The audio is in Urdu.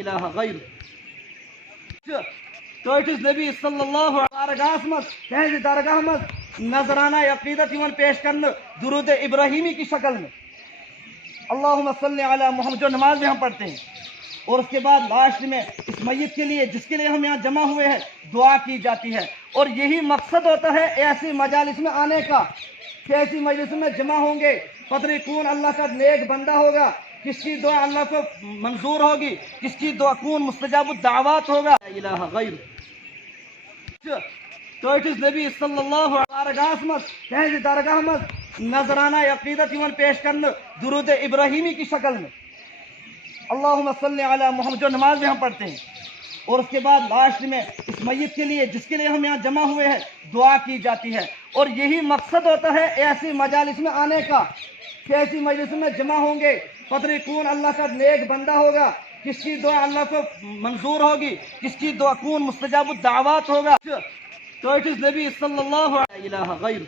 الہ غیر توٹس نبی صلی اللہ بارگاہ مز تہذ درگاہ مز نذرانہ عقیدت پیش کرنے درود ابراہیمی کی شکل میں اللہم صلی علی محمد، جو نماز میں ہم پڑھتے ہیں، اور اس کے بعد لاسٹ میں اس میت کے لیے جس کے لیے ہم یہاں جمع ہوئے ہیں دعا کی جاتی ہے۔ اور یہی مقصد ہوتا ہے ایسی مجالس میں آنے کا کہ ایسی مجلس میں جمع ہوں گے، پتہ نہیں کون اللہ کا نیک بندہ ہوگا، کس کی دعا اللہ کو منظور ہوگی، کس کی دعا کون مستجاب الدعوات ہوگا۔ لا الہ غیر توٹس نبی صلی اللہ بارگاہ مز تہذ درگاہ مز نذرانہ عقیدت پیش کرنے درود ابراہیمی کی شکل میں اللہم صلی علی محمد، جو نماز میں ہم پڑھتے ہیں، اور اس کے بعد لاسٹ میں اس میت کے لیے جس کے لیے ہم یہاں جمع ہوئے ہیں دعا کی جاتی ہے۔ اور یہی مقصد ہوتا ہے ایسی مجالس میں آنے کا کہ ایسی مجلس میں جمع ہوں گے، پتہ نہیں کون اللہ کا نیک بندہ ہوگا، کس کی دعا اللہ کو منظور ہوگی، کس کی دعا کون مستجاب الدعوات ہوگا۔ توٹس نبی صلی اللہ علیہ الہ غیر